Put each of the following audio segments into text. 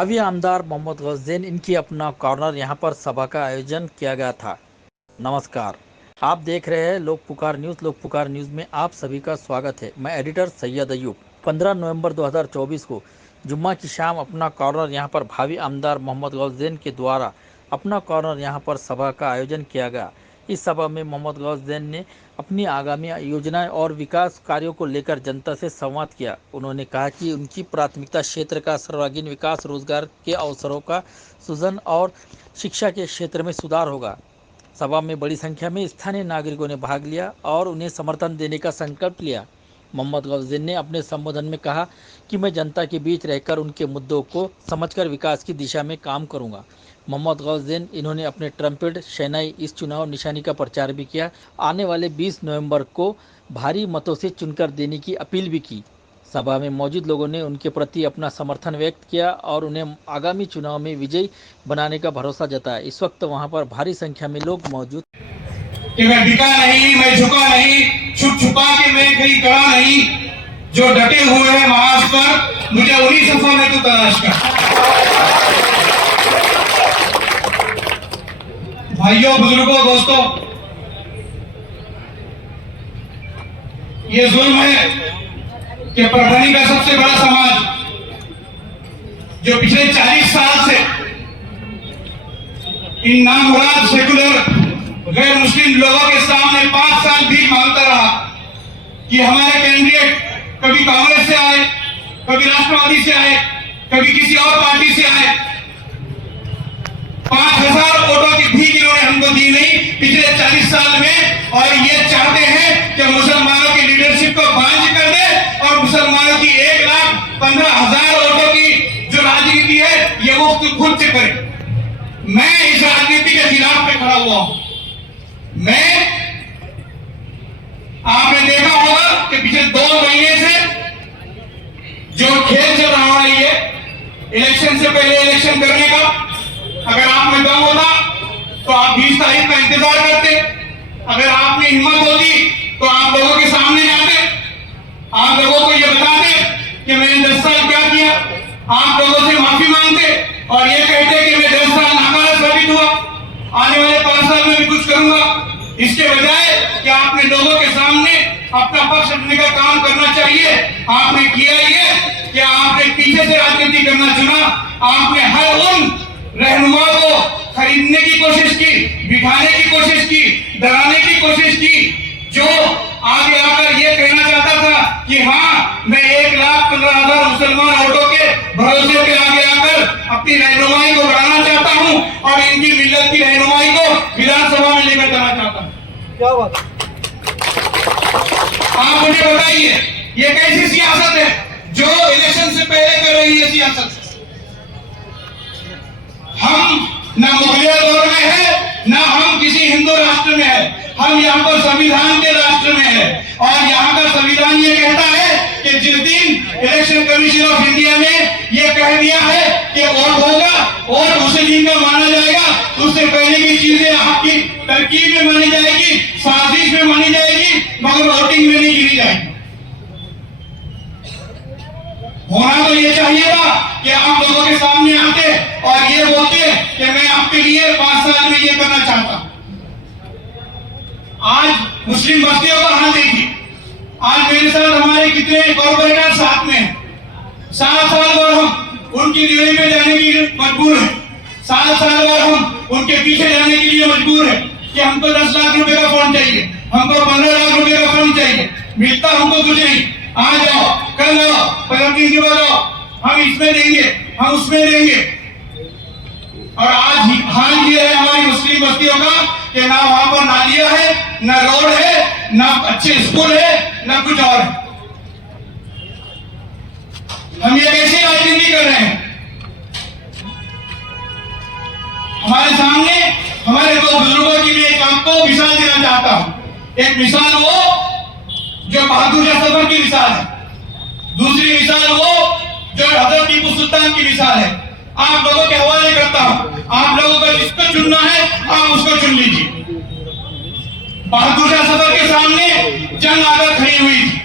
भावी आमदार मोहम्मद गौसदैन इनकी अपना कॉर्नर यहां पर सभा का आयोजन किया गया था। नमस्कार, आप देख रहे हैं लोक पुकार न्यूज़। लोक पुकार न्यूज़ में आप सभी का स्वागत है। मैं एडिटर सैयद अयूब। 15 नवंबर 2024 को जुम्मा की शाम अपना कॉर्नर यहां पर भावी आमदार मोहम्मद गौसदैन के द्वारा अपना कॉर्नर यहां पर सभा का आयोजन किया गया। इस सभा में मोहम्मद गौसदैन ने अपनी आगामी योजनाएं और विकास कार्यों को लेकर जनता से संवाद किया। उन्होंने कहा कि उनकी प्राथमिकता क्षेत्र का सर्वांगीण विकास, रोजगार के अवसरों का सृजन और शिक्षा के क्षेत्र में सुधार होगा। सभा में बड़ी संख्या में स्थानीय नागरिकों ने भाग लिया और उन्हें समर्थन देने का संकल्प लिया। मोहम्मद गौसदैन ने अपने संबोधन में कहा कि मैं जनता के बीच रहकर उनके मुद्दों को समझकर विकास की दिशा में काम करूंगा। मोहम्मद गौसदैन इन्होंने अपने ट्रम्पेट शहनाई इस चुनाव निशानी का प्रचार भी किया। आने वाले 20 नवंबर को भारी मतों से चुनकर देने की अपील भी की। सभा में मौजूद लोगों ने उनके प्रति अपना समर्थन व्यक्त किया और उन्हें आगामी चुनाव में विजयी बनाने का भरोसा जताया। इस वक्त वहां पर भारी संख्या में लोग मौजूद कि मैं बिका नहीं, मैं झुका नहीं, छुप छुपा के मैं कहीं खड़ा नहीं, जो डटे हुए हैं महाज पर, मुझे उन्हीं सफों में तू तलाश कर। भाइयों, बुजुर्गों, दोस्तों, ये जुल्म है कि परभणी का सबसे बड़ा समाज जो पिछले 40 साल से इन नामुराद सेकुलर गैर मुस्लिम लोगों के सामने 5 साल भी मांगता रहा कि हमारे कैंडिडेट कभी कांग्रेस से आए, कभी राष्ट्रवादी से आए, कभी किसी और पार्टी से आए। 5000 वोटों की भीख इन्होंने हमको दी नहीं पिछले 40 साल में, और ये चाहते हैं कि मुसलमानों की लीडरशिप को बांझ कर दे और मुसलमानों की 1,15,000 वोटों की जो राजनीति है ये वो खुद से करे। मैं इस राजनीति के खिलाफ पे खड़ा हुआ हूं। मैं, आपने देखा होगा कि पिछले 2 महीने से जो खेल चल रहा है ये इलेक्शन से पहले इलेक्शन करने का, अगर आप में दम होता तो आप 20 तारीख का इंतजार करते, अगर आप में हिम्मत होती तो आप लोगों के सामने आते, आप लोगों को ये बताते कि मैंने 10 साल क्या किया, आप लोगों से माफी मांगते और ये कहते कि मैं 10 साल नाकारा साबित हुआ, आने वाले 5 साल में भी कुछ करूंगा। इसके बजाय कि आपने लोगों के सामने अपना पक्ष रखने का काम करना चाहिए, आपने किया ये कि आपने पीछे से राजनीति करना चुना। आपने हर उन रहनुमा को खरीदने की कोशिश की, बिठाने की कोशिश की, डराने की कोशिश की, जो आगे आकर ये कहना चाहता था कि हाँ मैं 1,15,000 मुसलमान वोटों के भरोसे पे आगे आकर अपनी रहनुमाई को बढ़ाना चाहता हूँ और इनकी मिल्लत की रहनुमाई को विधानसभा में लेकर जाना चाहता हूँ। क्या बात, आप मुझे बताइए ये कैसी सियासत है जो इलेक्शन से पहले कर रही है सियासत? हम ना मुगलिया दौर में है, ना हम किसी हिंदू राष्ट्र में है, हम यहाँ पर संविधान के राष्ट्र में है। और यहाँ का संविधान ये कहता है कि जिस दिन इलेक्शन कमीशन ऑफ इंडिया ने ये कह दिया है कि वोट होगा और उसी दिन का माना जाएगा, उससे पहले की चीजें आपकी तरकीब में मानी जाएगी, साजिश में मानी जाएगी, मगर वोटिंग में नहीं गिनी जाएगी। होना तो ये चाहिए था कि आप लोगों के सामने आते और ये बोलते कि मैं आपके लिए 5 साल में ये करना चाहता हूं। आज मुस्लिम बस्तियों का हाल देखिए, आज मेरे साथ हमारे कितने कॉर्पोरेटर साथ में हैं। 7 साल बाद हम उनकी ड्यूटी पे जाने के लिए मजबूर हैं, 7 साल बाद हम उनके पीछे जाने के लिए मजबूर हैं कि हमको 10 लाख रुपए का फंड चाहिए, हमको 15 लाख रुपए का फंड चाहिए, मिलता हमको कुछ नहीं। आ जाओ, कल आओ, 15 दिन के बाद आओ, हम इसमें देंगे, हम उसमें देंगे। और आज हाल ये है हमारी मुस्लिम बस्तियों का कि ना वहां पर नालियां है, ना रोड है, ना अच्छे स्कूल है, ना कुछ और है। हम ये कैसे राजनीति कर रहे हैं? हमारे सामने हमारे 2 बुजुर्गों की मैं एक आपको मिसाल देना चाहता हूं। एक मिसाल वो जो बहादुर शाह सफर की मिसाल है, दूसरी मिसाल वो जो हजरत टीपू सुल्तान की मिसाल है। आप लोगों के हवाले करता हूं, आप लोगों को जिसको चुनना है आप उसको चुन लीजिए। बहादुर शाह सफर के सामने जंग आकर खड़ी हुई थी,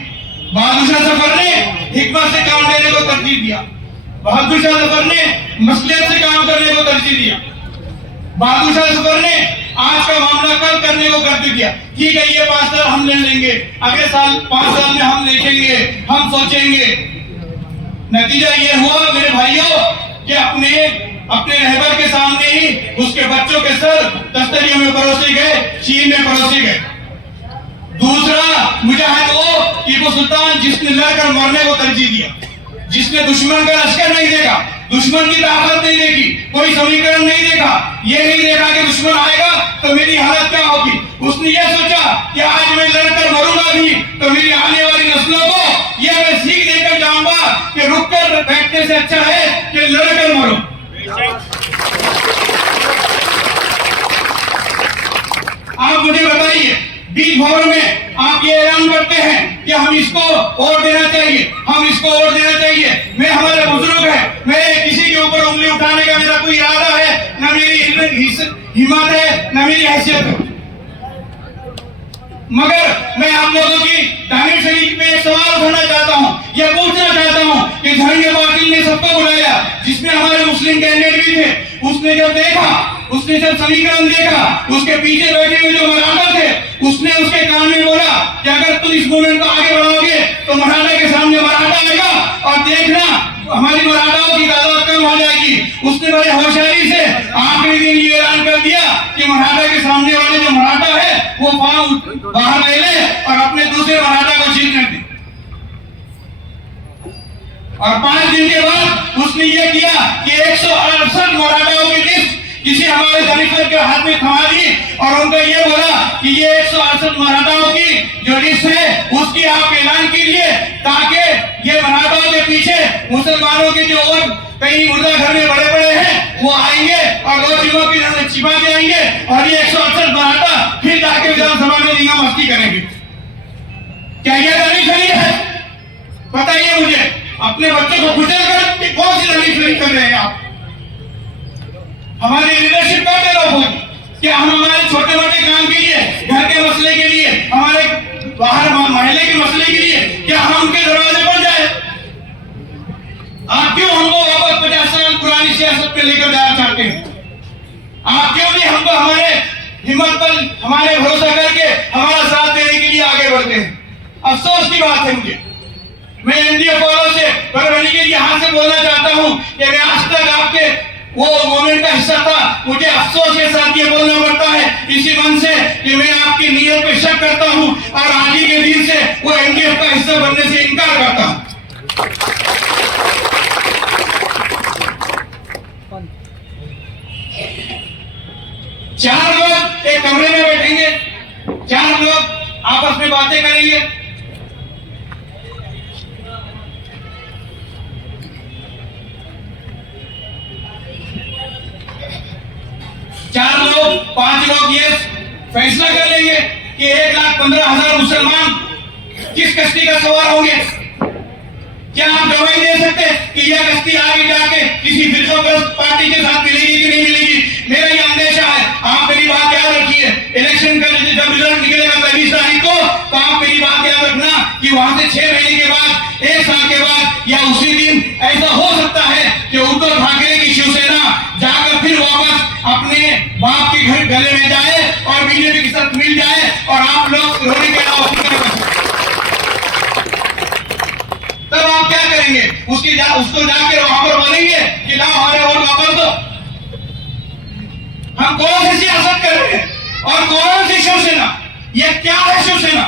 बहादुर शाह सफर ने हिकमत से काम लेने को तरजीह दिया। बहादुर शाह जफर ने मसलियत से काम करने को तरजीह दिया। बहादुर शाह जफर ने आज का मामला कल करने को कर दिया। ठीक है, ये 5 साल हम ले लेंगे, अगले साल 5 साल में हम देखेंगे, हम सोचेंगे। नतीजा ये हुआ मेरे भाइयों कि अपने रहबर के सामने ही उसके बच्चों के सर तख्तरियों में परोसे गए, चीन में परोसे गए। दूसरा मुजाहिद वो टीपू सुल्तान जिसने लड़कर मरने को तरजीह दिया, जिसने दुश्मन का लश्कर नहीं देखा, दुश्मन की ताकत नहीं देखी, कोई समीकरण नहीं देखा, ये नहीं देखा कि दुश्मन आएगा तो मेरी हालत क्या होगी। उसने ये सोचा कि आज मैं लड़कर मरूंगा भी तो मेरी आने वाली नस्लों को ये मैं सीख देकर जाऊंगा कि रुककर बैठने से अच्छा है कि लड़कर मरो। आप मुझे बताइए, बीच भवन में आप ये ऐलान करते हैं कि हम इसको वोट देना चाहिए, हम इसको वोट देना चाहिए। मैं हमारे बुजुर्ग है, मैं किसी के ऊपर उंगली उठाने का मेरा कोई इरादा है, न मेरी हिम्मत है, न मेरी हैसियत है। मगर मैं आप लोगों की तारीफ शरीफ में एक सवाल उठाना चाहता हूँ, यह पूछना चाहता हूँ कि जहांगीर पाटिल ने सबको बुलाया, जिसमें हमारे मुस्लिम कैंडिडेट भी थे। उसने जब देखा, उसने जब समीकरण देखा, उसके पीछे बैठे हुए जो मराठा थे, उसने उसके कान में बोला कि अगर तुम इस मूवमेंट को आगे बढ़ाओगे तो मराठा के सामने मराठा आएगा और देखना हमारी मराठाओं की तादाद कम हो जाएगी। उसने बड़े होशियारी से आखिरी दिन ये ऐलान कर दिया कि मराठा के सामने वाले जो मराठा है वो फॉर्म बाहर ले ले और अपने दूसरे मराठा को जीतने दे। और 5 दिन के बाद उसने ये किया कि 168 मराठाओं की लिस्ट किसी हमारे दलित के हाथ में थमा दी और उनको ये बोला कि ये 168 मराठाओं की जो लिस्ट है उसकी आप ऐलान कीजिए, ताकि ये मराठाओं के पीछे मुसलमानों के जो और कई मुर्दा घर में बड़े बड़े हैं वो आएंगे और दो चीजों की नजर छिपा के आएंगे और ये 168 मराठा फिर जाके विधानसभा में रिंगा मस्ती करेंगे। क्या ये दलित है? बताइए मुझे, अपने बच्चों को कुचल कर कौन सी दलित कर रहे हैं आप? हमारी लीडरशिप का लोग होगी क्या? हम हमारे छोटे मोटे काम के लिए, घर के मसले के लिए, हमारे बाहर महल्ले के मसले के लिए क्या हम उनके दरवाजे पर जाए? आप क्यों हमको वापस 50 साल पुरानी सियासत पे लेकर जाना चाहते हैं? आप क्यों नहीं हमको हमारे हिम्मत पर हमारे भरोसा करके हमारा साथ देने के लिए आगे बढ़ते हैं? अफसोस की बात है मुझे, मैं एनडीए फॉलो से परवनी के यहाँ से बोलना चाहता हूँ कि मैं आज तक आपके वो मूवमेंट का हिस्सा था। मुझे अफसोस के साथ ये बोलना पड़ता है इसी मन से कि मैं आपकी नीयत पे शक करता हूँ और आज ही के दिन से वो एनडीएफ का हिस्सा बनने से इनकार करता हूँ। चार लोग एक कमरे में बैठेंगे, 4 लोग आपस में बातें करेंगे। चार लोग 5 लोग ये फैसला कर लेंगे कि 1,15,000 मुसलमान किस कश्ती का सवार होंगे। क्या आप गवाही दे सकते कि यह कश्ती आगे जाके किसी फिरकत पार्टी के साथ मिलेगी कि नहीं मिलेगी? मेरा ये अंदेशा है। आप मेरी बात याद रखिए, इलेक्शन का जब रिजल्ट निकलेगा 23 तारीख को, तो आप मेरी बात याद रखना कि वहां से 6 महीने के बाद, 1 साल के बाद या उसी दिन ऐसा हो सकता है कि उद्धव ठाकरे की शिवसेना जाकर फिर वापस अपने बाप के घर गले में जाए और बीजेपी के साथ मिल जाए और आप लोग रोने के अलावा तब आप क्या करेंगे? उसको जाकर वहां पर बोलेंगे कि लाओ हमारे वोट वापस दो। हम कौन सी सियासत कर रहे हैं और कौन सी शिवसेना? ये क्या है शिवसेना?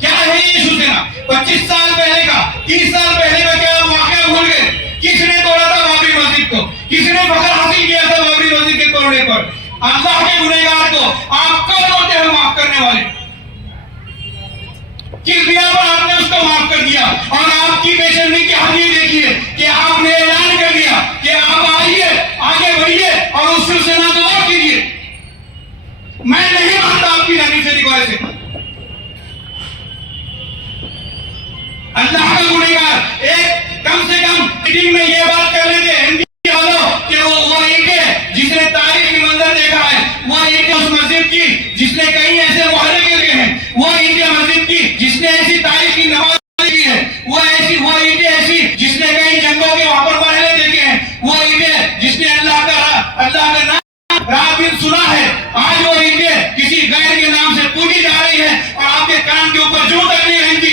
क्या है ये शिवसेना? 25 साल पहले का, 30 साल पहले का क्या वाकया भूल गए? किसने तोड़ा था बाबरी मस्जिद को? किसने फखर हासिल किया था बाबरी मस्जिद के तोड़ने पर? अल्लाह के गुनहगार को आप कब होते हैं माफ करने वाले? किस बिना पर आपने उसको माफ कर दिया? और आपकी बेशर्मी की हद ये देखिए कि आपने ऐलान कर दिया कि आप आइए, आगे बढ़िए और उस शिवसेना को वोट कीजिए। मैं नहीं मानता आपकी राजनीति को ऐसे। अल्लाह का गुनहगार एक कम से कम मीटिंग में ये बात कर लेते हैं कि वो एक है जिसने तारीखी मंजर देखा है, वो एक उस मस्जिद की जिसने कई ऐसे मुहर्रे गिरे हैं, वो इंडिया मस्जिद की जिसने ऐसी तारीखी नमाज की है, वो एक ऐसी जिसने कई जंगों के वहां पर महले देखे अल्लाह का नाम रात दिन सुना है, आज वो ईंटें किसी गैर के नाम से पूजी जा रही है और आपके कान के ऊपर जूं तक नहीं रहती।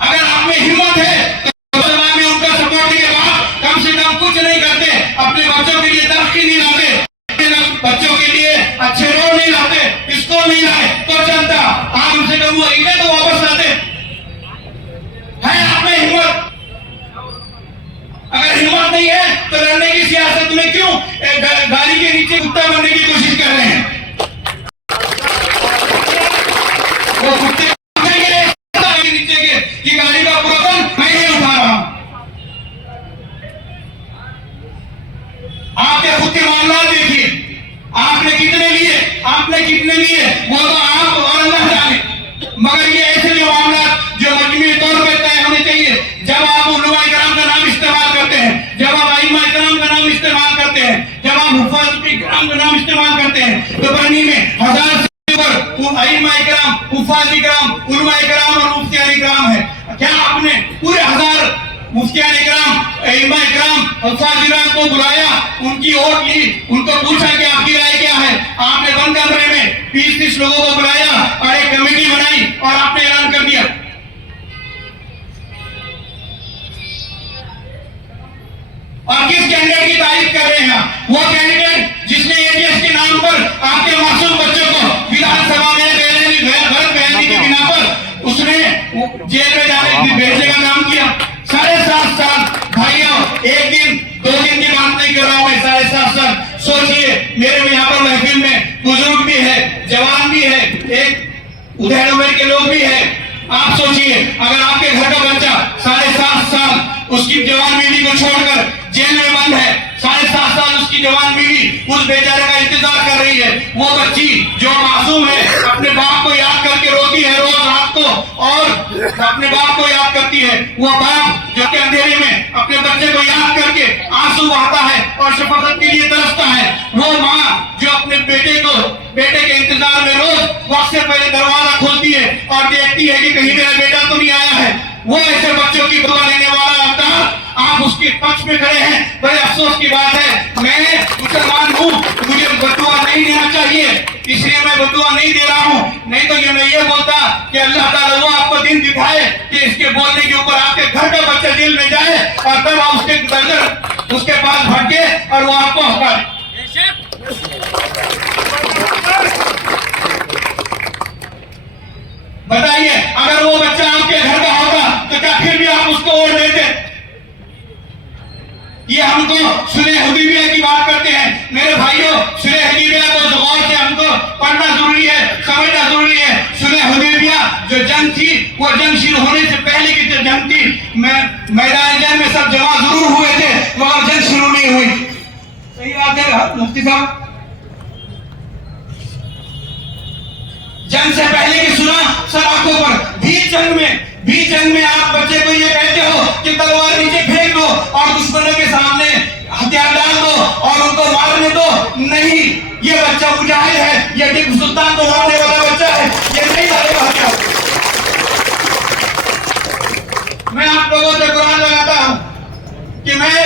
अगर आप में हिम्मत है तो समाज में उनका सपोर्ट के बाद कम से कम कुछ नहीं करते, अपने बच्चों के लिए तरक्की नहीं लाते, बच्चों के लिए अच्छे रोड नहीं लाते, स्कूल नहीं लाए तो चलता, आप उनसे कम वो ईंटें तो वापस लाते। है आप में हिम्मत? अगर हिम्मत नहीं है तो लड़ने की सियासत में क्यों गाड़ी के नीचे कुत्ता बनने की कोशिश कर रहे हैं? वो कुत्ते के नीचे के कि गाड़ी का पूरापन मैं ही उठा रहा हूं। आपके खुद के मामला देखिए, आपने कितने लिए वो तो आप और अल्लाह जाने, मगर ये ऐसे जो मामला जो मजमूई तौर पर तय होने चाहिए, जब आप उलमा इकराम का नाम इस्तेमाल करते हैं, जब आप आइम्मा इकराम का नाम इस्तेमाल करते हैं, जब आप हुफ़ाज़ इकराम का नाम इस्तेमाल करते हैं, तो बरनी में 1000 से ऊपर आइम्मा इकराम, हुफ़ाज़ इकराम, उलमा इकराम और मुफ्तियान इकराम है। क्या आपने पूरे 1000 मुफ्तियान इकराम, आइम्मा इकराम, हुफ़ाज़ इकराम को बुलाया, उनकी वोट ली, उनको पूछा कि आपकी राय क्या है? आपने बंद कमरे में 20-30 लोगों को बुलाया और एक कमेटी बनाई और आपने ऐलान कर दिया। और किस कैंडिडेट की तारीफ कर रहे हैं? वो कैंडिडेट जिसने एटीएस के नाम पर आपके मासूम बच्चों को विधानसभा में गलत बयानी के बिना पर उसने जेल में जाने भेजने का काम किया। 7.5 साल भाइयों, एक दिन 2 दिन की बात नहीं कर रहा हूं मैं, 7.5 साल। सोचिए, मेरे यहाँ पर महफिल में बुजुर्ग भी है, जवान भी है, एक उधर उम्र के लोग भी है। आप सोचिए, अगर आपके घर का बच्चा 7.5 साल उसकी जवान बीवी को छोड़कर जेल में बंद है, 7.5 साल उसकी जवान बीवी उस बेचारे का इंतजार कर रही है, वो बच्ची जो मासूम है अपने बाप को याद करके रोती है रोज रात को और अपने बाप को याद करती है, वो बाप जो के अंधेरे में अपने बच्चे को याद करके आंसू बहाता है और शफकत के लिए तरसता है, वो माँ जो अपने बेटे के इंतजार में रोज वक्त से पहले दरवाजा खोलती है और देखती है कि कहीं मेरा बेटा तो नहीं आया है, वो ऐसे बच्चों की दुआ लेने वाला अवतार आप उसके पक्ष में खड़े हैं। बड़े अफसोस की बात है, मैं मुसलमान हूँ, मुझे बदुआ नहीं देना चाहिए, इसलिए मैं बदुआ नहीं दे रहा हूँ। नहीं तो ये मैं ये बोलता कि अल्लाह ताला वो आपको दिन दिखाए कि इसके बोलने के ऊपर आपके घर का बच्चा जेल में जाए और तब आप उसके पास भटके और वो आपको हकारे। बताइए, अगर वो बच्चा आपके घर का होगा तो क्या फिर भी आप उसको वोट देते? ये हमको सुलह हुदैबिया की बात करते हैं। मेरे भाइयों, सुलह हुदैबिया को गौर से हमको पढ़ना जरूरी है, समझना जरूरी है। सुलह हुदैबिया जो जंग थी, वो जंग शुरू होने से पहले की जो जंग थी, मैदान जंग में सब जमा जरूर हुए थे, वहां जंग शुरू नहीं हुई। सही बात है मुफ्ती साहब? जंग से पहले की सुना सड़कों पर, बीच जंग में आप बच्चे को ये कहते हो कि तलवार नीचे फेंक दो और दुश्मनों के सामने हथियार डाल दो और उनको मारने दो। नहीं, ये बच्चा मुजाहिद है, ये टिपू सुल्तान को मारने वाला बच्चा है, ये नहीं डालेगा हथियार। मैं आप लोगों से कुरान लगाता हूं कि मैं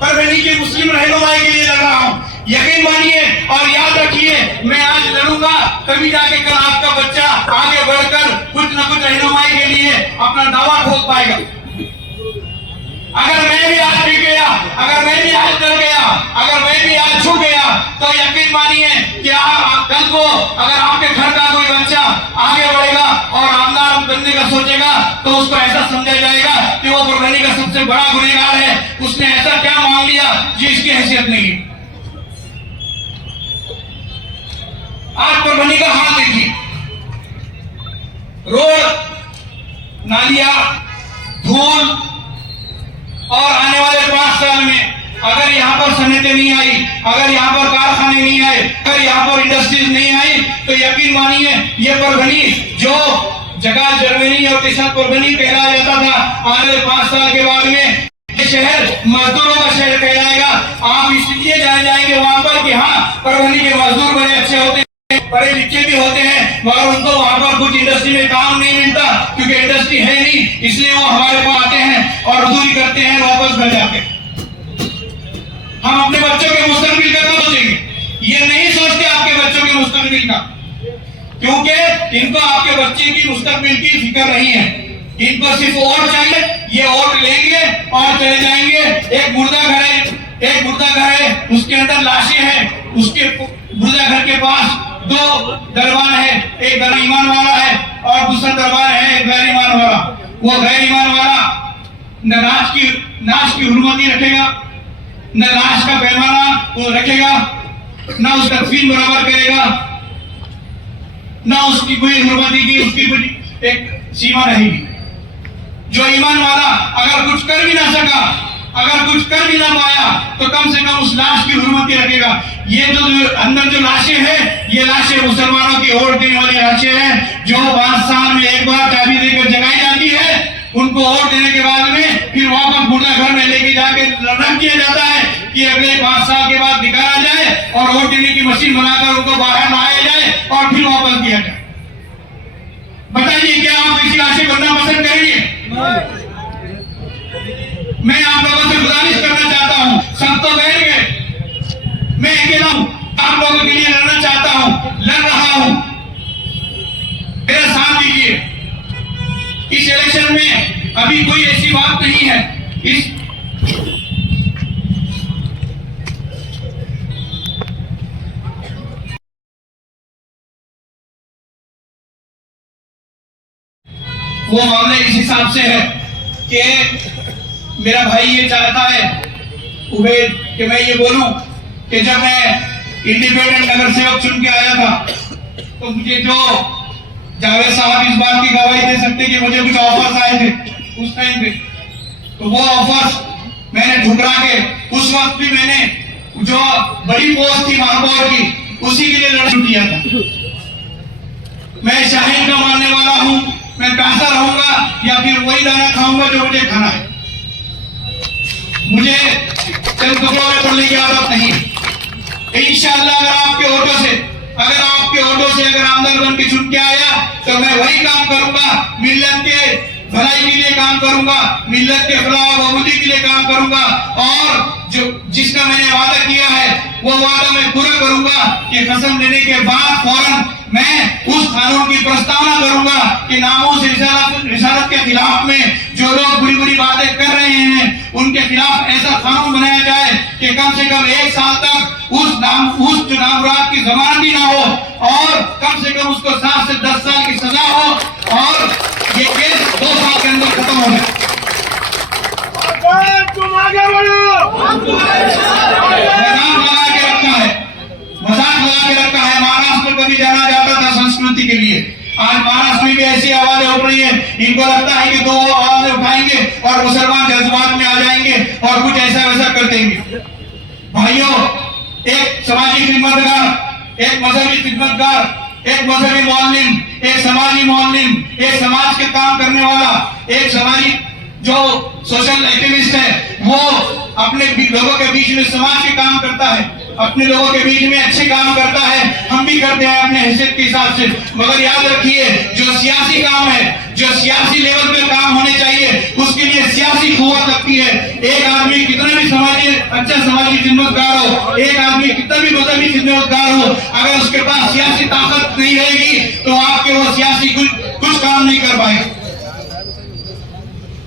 परवनी की मुस्लिम रहनुमाई के लिए लड़ रहा हूं। यकीन मानिए और याद रखिए, मैं आज लड़ूंगा तभी जाके कल आपका बच्चा आगे बढ़कर कुछ न कुछ रहनुमाई के लिए अपना दावा ठोक पाएगा। अगर मैं भी आज बिक गया, अगर मैं भी आज डर गया, अगर मैं भी आज छूट गया, तो यकीन मानिए कि कल को अगर आपके घर का कोई बच्चा आगे बढ़ेगा और आमदार बनने का सोचेगा तो उसको ऐसा समझा जाएगा कि वो परवनी का सबसे बड़ा गुनहगार है, उसने ऐसा क्या मांग लिया जिसकी हैसियत नहीं। आज परवनी का हाल देखिए, रोड, नालियां, धूल, और आने वाले 5 साल में अगर यहाँ पर सनतें नहीं आई, अगर यहाँ पर कारखाने नहीं आए, अगर यहाँ पर इंडस्ट्रीज नहीं आई, तो यकीन मानिए ये परवनी जो जगह जर्मनी और तिसत परवनी कहलाया जाता था, आने वाले 5 साल के बाद में ये शहर मजदूरों का शहर कहलाएगा। आप इसलिए जान जाएंगे वहां पर कि हाँ, परवनी के मजदूर बड़े अच्छे होते हैं, पढ़े लिखे भी होते हैं, मगर उनको वहां पर कुछ इंडस्ट्री में काम नहीं मिलता क्योंकि इंडस्ट्री है नहीं, इसलिए वो हमारे पास आते हैं और मजदूरी करते हैं, वापस घर जाते हैं। हम अपने बच्चों के मुस्तकबिल का क्यों सोचेंगे? ये नहीं सोचते आपके बच्चों के मुस्तकबिल का, क्योंकि इनको आपके बच्चे की मुस्तकबिल की फिक्र नहीं है। इनको सिर्फ वोट चाहिए, ये वोट लेंगे और चले जाएंगे। एक मुर्दा घर है, उसके अंदर लाशें हैं, उसके मुर्दा घर के पास दो दरबान है, एक दर ईमान वाला है और दूसरा दरबार है गैर ईमान वाला। वो गैर ईमान वाला न नाच की हुर्मती रखेगा, न नाच का पैमाना वो रखेगा, न उसका तस्वीर बराबर करेगा, न उसकी कोई हुर्मती की उसकी कोई एक सीमा रहेगी। जो ईमान वाला अगर कुछ कर भी ना सका, अगर कुछ कर भी ना पाया, तो कम से कम उस लाश की हुर्मती रखेगा। ये जो अंदर जो लाशें हैं, ये लाशें मुसलमानों की वोट देने वाली लाशें हैं, जो 5 साल में एक बार चाबी देकर जगाई जाती है। उनको वोट देने के बाद में फिर वापस मुर्दा घर में लेके जाके रख दिया जाता है कि अगले 5 साल के बाद निकाला जाए और वोट देने की मशीन बनाकर उनको बाहर लाया जाए और फिर वापस दिया जाए। बताइए, क्या आप ऐसी लाशें बनना पसंद करेंगे? मैं आप लोगों से गुजारिश करना चाहता हूं, सब तो बैठ गए, मैं अकेला हूं, आप लोगों के लिए लड़ना चाहता हूं, लड़ रहा हूं, मेरा साथ दीजिए। इस इलेक्शन में अभी कोई ऐसी बात नहीं है। वो मामला इस हिसाब से है कि मेरा भाई ये चाहता है उबैद कि मैं ये बोलूं कि जब मैं इंडिपेंडेंट नगर सेवक चुन के आया था, तो मुझे जो जावेद साहब इस बात की गवाही दे सकते कि मुझे कुछ ऑफर्स आए थे उस टाइम पे, तो वो ऑफर्स मैंने ठुकरा के, उस वक्त भी मैंने जो बड़ी पोस्ट थी महापौर की, उसी के लिए लड़ किया था। मैं शाहीन का मानने वाला हूं, मैं पैसा रहूंगा या फिर वही दाना खाऊंगा जो मुझे खाना है। मुझे चंद टुकड़ों में पढ़ने की आदत नहीं। इंशाअल्लाह अगर आपके ऑटो से अगर आमदार बन के चुन के आया, तो मैं वही काम करूंगा, मिल्लत के भलाई के लिए काम करूंगा, मिल्लत के फलाह बबूदी के लिए काम करूंगा, और जो जिसका मैंने वादा किया है वो वादा मैं पूरा करूंगा कि कसम लेने के बाद फौरन मैं उस कानून की प्रस्तावना करूंगा कि नामूस रिसालत के खिलाफ में जो लोग बुरी बुरी बातें कर रहे हैं, उनके खिलाफ ऐसा कानून बनाया जाए कि कम से कम 1 साल तक उस नामराद की जमानत ही ना हो, और कम से कम उसको 7 से 10 साल की सजा हो, और ये केस 2 साल के अंदर खत्म हो जाए। मजाक लगा के रखा है। महाराष्ट्र में कभी जाना जाता था संस्कृति के लिए, आज महाराष्ट्र में भी ऐसी आवाजें उठ रही है। इनको लगता है कि 2 आवाजें उठाएंगे और मुसलमान जज्बात में आ जाएंगे और कुछ ऐसा वैसा कर देंगे। भाइयों, एक सामाजिक खिदमतगार, एक मजहबी खिदमतगार, एक मजहबी मौलिम, एक समाजी मौलिम, एक समाज के काम करने वाला, एक समाजी जो सोशल एक्टिविस्ट है, वो अपने लोगों के बीच में समाज के काम करता है, अपने लोगों के बीच में अच्छे काम करता है। हम भी करते हैं अपने हैसियत के हिसाब से, मगर याद रखिए, जो सियासी काम है, जो सियासी लेवल पे काम होने चाहिए, उसके लिए सियासी कुव्वत लगती है। एक आदमी कितना भी अच्छा समाजी खिदमतगार हो, एक आदमी कितना भी मजहबी खिदमतगार हो, अगर उसके पास सियासी ताकत नहीं रहेगी, तो आपके वो सियासी कुछ काम नहीं कर पाएगा।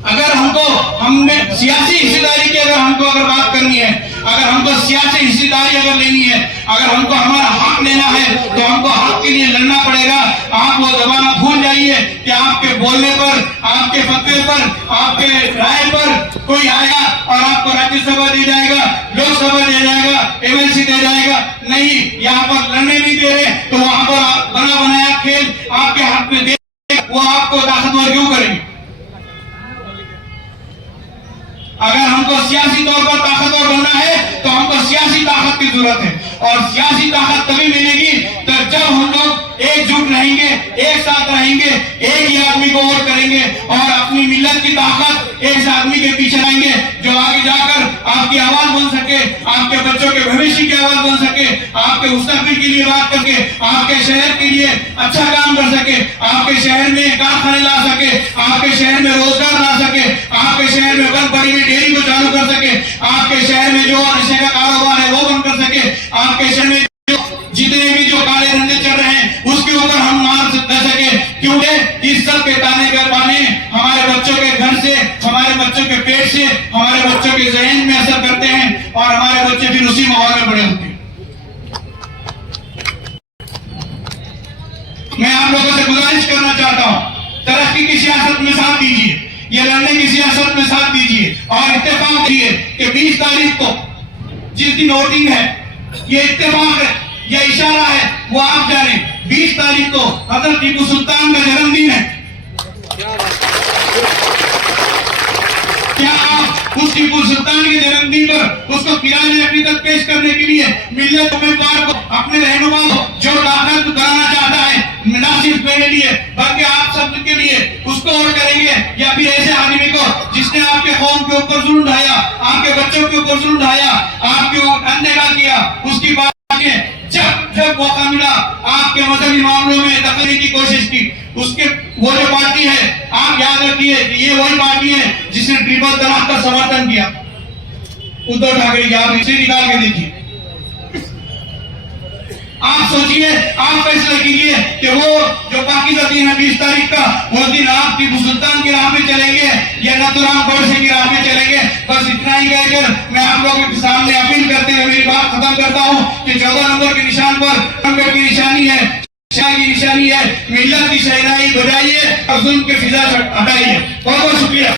अगर हमने सियासी हिस्सेदारी की अगर बात करनी है, अगर हमको सियासी हिस्सेदारी अगर लेनी है, अगर हमको हमारा हक लेना है, तो हमको हक के लिए लड़ना पड़ेगा। आप वो जमाना भूल जाइए कि आपके बोलने पर, आपके फतवे पर, आपके राय पर कोई आएगा और आपको राज्यसभा दे जाएगा, लोकसभा दे जाएगा, एमएलसी दे जाएगा। नहीं, यहाँ पर लड़ने नहीं दे रहे, तो वहां पर बना बनाया खेल आपके हाथ में दे, वो आपको ताकतवर क्यों करेंगे? अगर हमको सियासी तौर पर ताकतवर बनना है, तो हमको सियासी ताकत की जरूरत है, और सियासी ताकत तभी मिलेगी तो जब हम लोग एकजुट रहेंगे, एक साथ रहेंगे, एक ही आदमी को वोट करेंगे और अपनी मिल्लत की ताकत एक आदमी के पीछे रहेंगे, जो आगे जाकर आपकी आवाज बन सके, आपके बच्चों के भविष्य की आवाज बन सके, आपके मुस्तकबिल के लिए बात करके, आपके शहर के लिए अच्छा काम कर सके, आपके शहर में कारखाने ला सके, आपके शहर में रोजगार ला सके, आपके शहर में बड़ी डेयरी को चालू कर सके, आपके शहर में जो नशे का कारोबार है वो बंद कर सके, आपके शहर में जितने भी जो काले धंधे चल रहे हैं उसके ऊपर हम मार सके, क्योंकि इस सब के ताने बाने हमारे बच्चों के घर से, हमारे बच्चों के पेट से, हमारे बच्चों के जहन में असर करते हैं और हमारे बच्चे फिर उसी माहौल में बड़े होते हैं। मैं आप लोगों से गुजारिश करना चाहता हूं, तरक्की की सियासत में साथ दीजिए, ये लड़ने की सियासत में साथ दीजिए और इत्तेफाक दीजिए कि 20 तारीख को जिस दिन वोटिंग है, ये इत्तेफाक है, ये इशारा है, वो आप जाने 20 तारीख को हजरत टीपू सुल्तान का जन्मदिन है। क्या आप उस टीपू सुल्तान के जन्मदिन पर उसको किराए अपनी तक पेश करने के लिए मिल्लत उम्मीदवार को, अपने रहनुमा को जो दाखिल कराना चाहता है, ना सिर्फ मेरे लिए बल्कि आप सब के लिए उसको वोट करेंगे, या फिर ऐसे आदमी को जिसने आपके कौम के ऊपर जुल्म ढाया, आपके बच्चों के ऊपर जुल्म ढाया, आपके अनदेखा किया, उसकी बात जब मौका मिला आपके मजहबी मामलों में दखल की कोशिश की, उसके वो जो पार्टी है, आप याद रखिए कि ये वही पार्टी है जिसने ट्रिपल तलाक का समर्थन किया, उद्धव ठाकरे की। आप इसे निकाल के देखिए, आप सोचिए, आप फैसला कीजिए कि वो जो पाकिस्तान दिन है 20 तारीख का, वो दिन आप टीपू सुल्तान की राह में चलेंगे या नथुराम गोडसे की राह में चलेंगे। बस इतना ही कहकर मैं आप लोगों के सामने अपील करते हुए मेरी बात खत्म करता हूँ कि 14 नंबर के निशान पर अम्बेडकर की निशानी है, शाह की निशानी है, मिल्लत की शहनाई बजाइए और जुल्म के फिजा हटाइए। बहुत बहुत शुक्रिया।